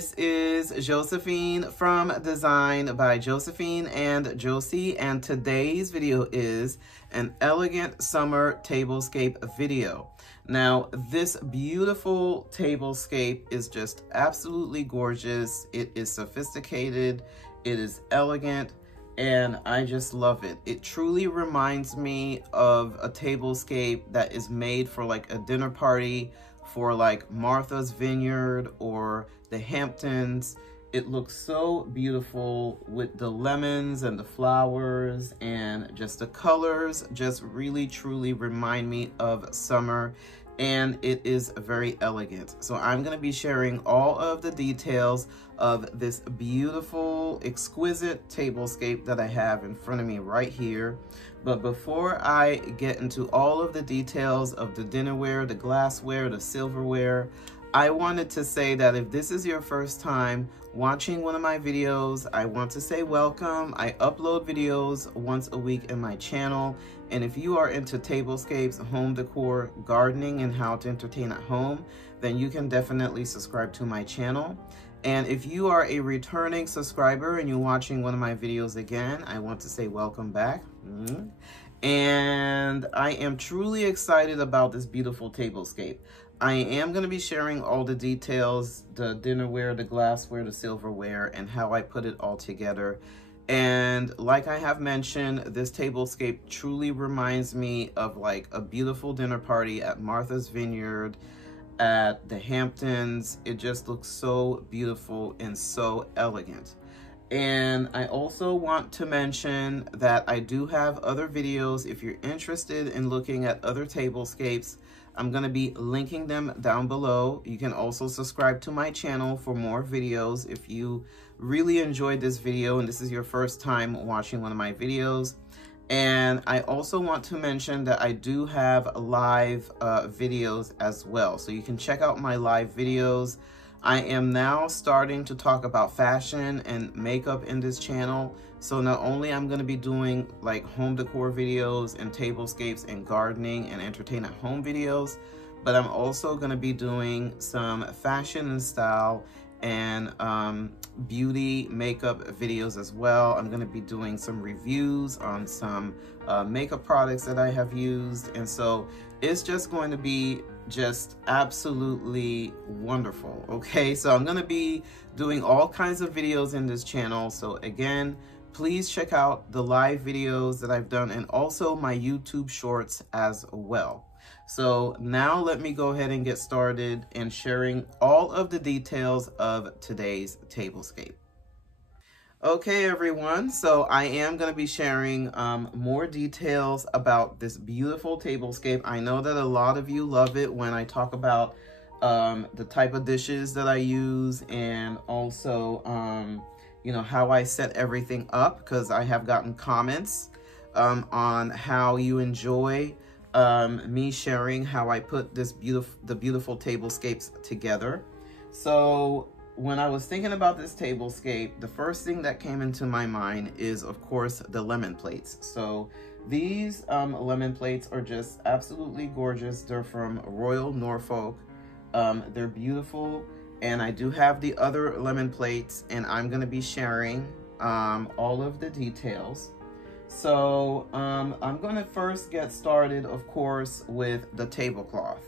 This is Josephine from Design by Josephine and Josee, and today's video is an elegant summer tablescape video. Now, this beautiful tablescape is just absolutely gorgeous. It is sophisticated, it is elegant, and I just love it. It truly reminds me of a tablescape that is made for like a dinner party for like Martha's Vineyard or the Hamptons. It looks so beautiful with the lemons and the flowers, and just the colors just really truly remind me of summer, and it is very elegant. So I'm going to be sharing all of the details of this beautiful, exquisite tablescape that I have in front of me right here. But before I get into all of the details of the dinnerware, the glassware, the silverware, I wanted to say that if this is your first time watching one of my videos, I want to say welcome. I upload videos once a week in my channel, and if you are into tablescapes, home decor, gardening, and how to entertain at home, then you can definitely subscribe to my channel. And if you are a returning subscriber and you're watching one of my videos again, I want to say welcome back. And I am truly excited about this beautiful tablescape. I am going to be sharing all the details, the dinnerware, the glassware, the silverware, and how I put it all together. And like I have mentioned, this tablescape truly reminds me of like a beautiful dinner party at Martha's Vineyard, at the Hamptons. It just looks so beautiful and so elegant. And I also want to mention that I do have other videos. If you're interested in looking at other tablescapes, I'm going to be linking them down below. You can also subscribe to my channel for more videos if you really enjoyed this video and this is your first time watching one of my videos. And I also want to mention that I do have live videos as well. So you can check out my live videos. I am now starting to talk about fashion and makeup in this channel. So not only I'm going to be doing like home decor videos and tablescapes and gardening and entertain at home videos, but I'm also going to be doing some fashion and style and beauty makeup videos as well. I'm going to be doing some reviews on some makeup products that I have used, and so it's just going to be just absolutely wonderful. Okay, so I'm going to be doing all kinds of videos in this channel. So again, please check out the live videos that I've done and also my YouTube shorts as well. So now let me go ahead and get started in sharing all of the details of today's tablescape. Okay, everyone, so I am going to be sharing more details about this beautiful tablescape. I know that a lot of you love it when I talk about the type of dishes that I use, and also you know, how I set everything up, because I have gotten comments on how you enjoy me sharing how I put the beautiful tablescapes together. So when I was thinking about this tablescape, the first thing that came into my mind is, of course, the lemon plates. So these lemon plates are just absolutely gorgeous. They're from Royal Norfolk. They're beautiful, and I do have the other lemon plates, and I'm going to be sharing all of the details. So I'm going to first get started, of course, with the tablecloth.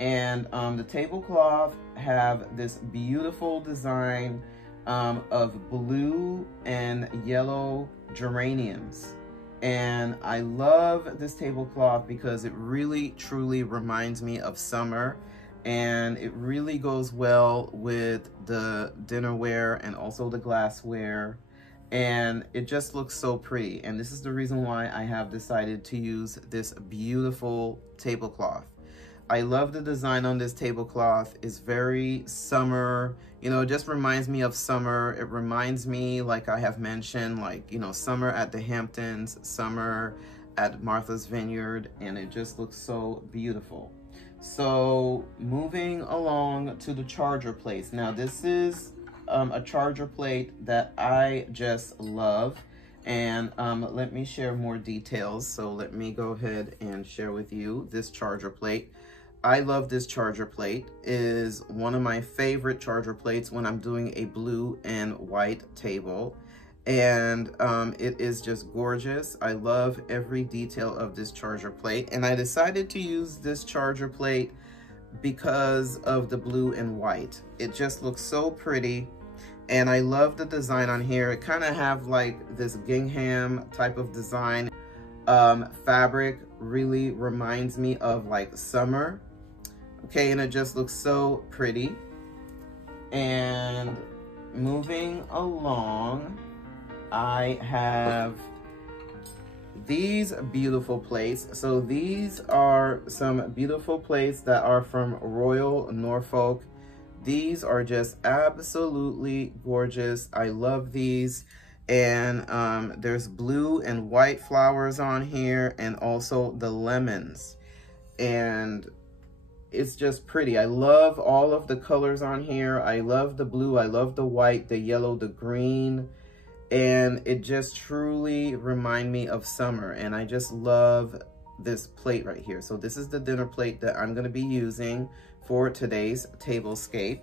And the tablecloth have this beautiful design of blue and yellow geraniums. And I love this tablecloth because it really truly reminds me of summer, and it really goes well with the dinnerware and also the glassware. And it just looks so pretty. And this is the reason why I have decided to use this beautiful tablecloth. I love the design on this tablecloth. It's very summer, you know, it just reminds me of summer. It reminds me, like I have mentioned, like, you know, summer at the Hamptons, summer at Martha's Vineyard, and it just looks so beautiful. So moving along to the charger plates. Now this is a charger plate that I just love, and let me share more details. So let me go ahead and share with you this charger plate. I love this charger plate. It is one of my favorite charger plates when I'm doing a blue and white table. And it is just gorgeous. I love every detail of this charger plate. And I decided to use this charger plate because of the blue and white. It just looks so pretty. And I love the design on here. It kind of have like this gingham type of design. Fabric really reminds me of like summer. Okay, and it just looks so pretty. And moving along, I have these beautiful plates. So these are some beautiful plates that are from Royal Norfolk. These are just absolutely gorgeous. I love these. And there's blue and white flowers on here, and also the lemons. And it's just pretty. I love all of the colors on here. I love the blue, I love the white, the yellow, the green. And it just truly reminds me of summer. And I just love this plate right here. So this is the dinner plate that I'm gonna be using for today's tablescape.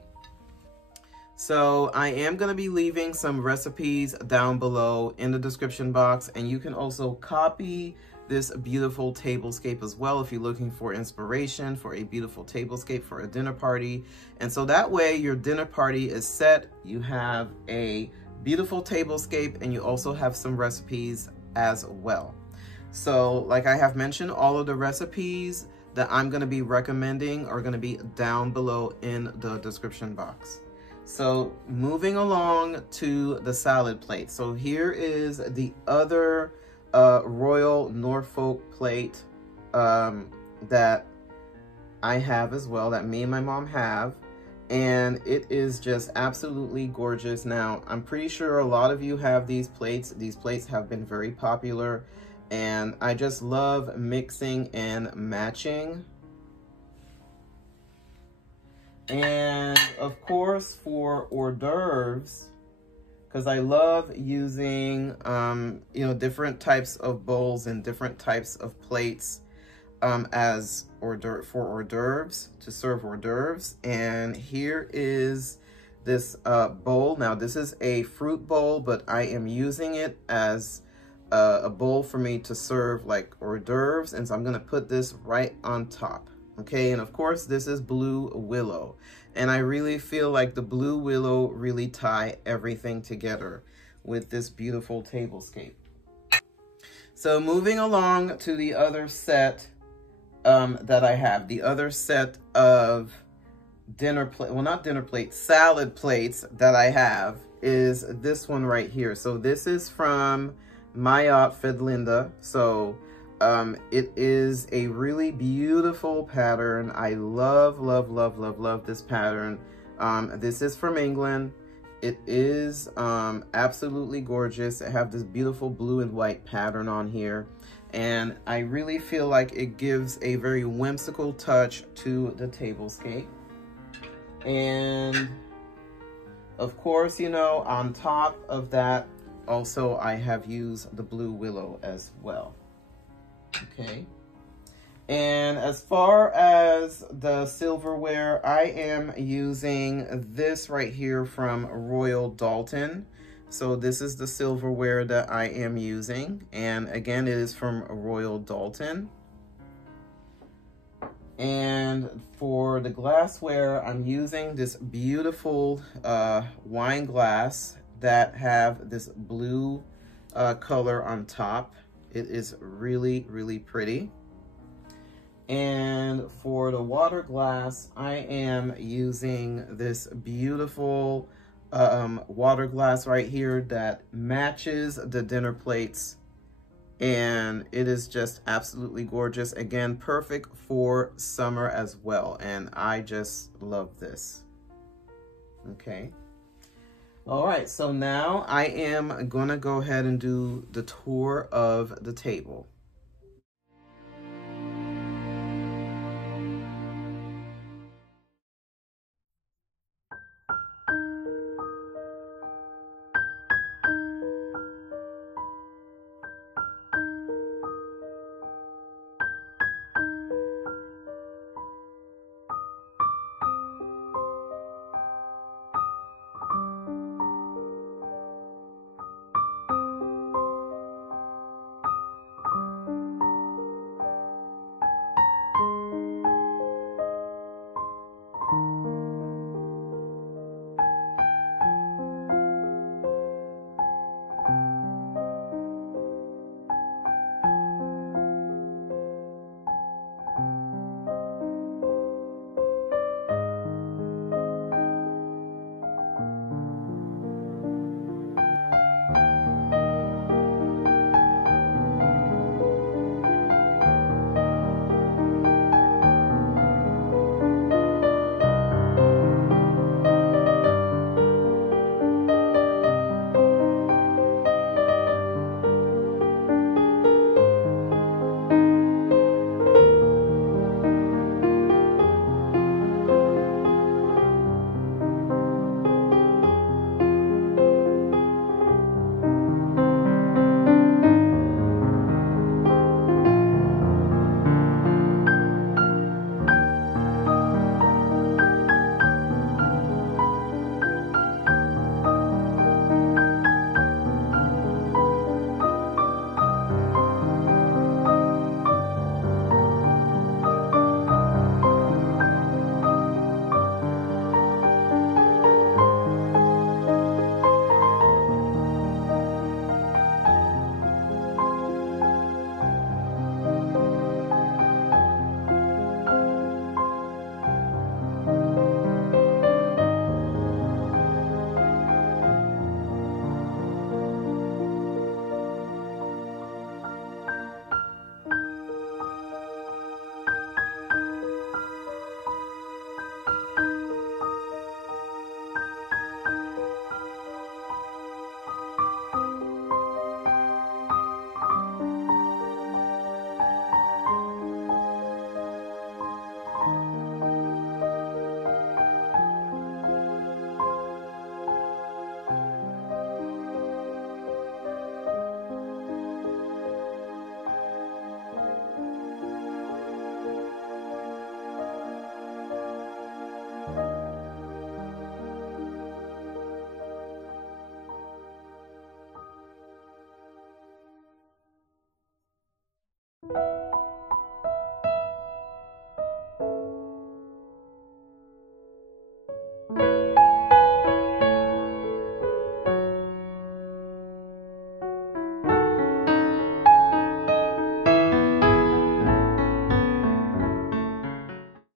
So I am gonna be leaving some recipes down below in the description box, and you can also copy this beautiful tablescape as well if you're looking for inspiration for a beautiful tablescape for a dinner party. And so that way your dinner party is set, you have a beautiful tablescape, and you also have some recipes as well. So like I have mentioned, all of the recipes that I'm gonna be recommending are gonna be down below in the description box. So moving along to the salad plate. So here is the other Royal Norfolk plate that I have as well, that me and my mom have. And it is just absolutely gorgeous. Now, I'm pretty sure a lot of you have these plates. These plates have been very popular, and I just love mixing and matching. And of course, for hors d'oeuvres, because I love using, you know, different types of bowls and different types of plates as for hors d'oeuvres, to serve hors d'oeuvres. And here is this bowl. Now, this is a fruit bowl, but I am using it as a bowl for me to serve like hors d'oeuvres. And so I'm gonna put this right on top. Okay, and of course this is blue willow, and I really feel like the blue willow really tie everything together with this beautiful tablescape. So moving along to the other set that I have, the other set of dinner plate, well, not dinner plates, salad plates that I have is this one right here. So this is from Mayot Fedlinda. So it is a really beautiful pattern. I love, love, love, love, love this pattern. This is from England. It is absolutely gorgeous. I have this beautiful blue and white pattern on here. And I really feel like it gives a very whimsical touch to the tablescape. And of course, you know, on top of that, also I have used the blue willow as well. Okay, and as far as the silverware, I am using this right here from Royal Downton. So this is the silverware that I am using, and again, it is from Royal Downton. And for the glassware, I'm using this beautiful wine glass that have this blue color on top. It is really, really pretty. And for the water glass, I am using this beautiful water glass right here that matches the dinner plates. And it is just absolutely gorgeous. Again, perfect for summer as well. And I just love this. Okay. All right, so now I am gonna go ahead and do the tour of the table.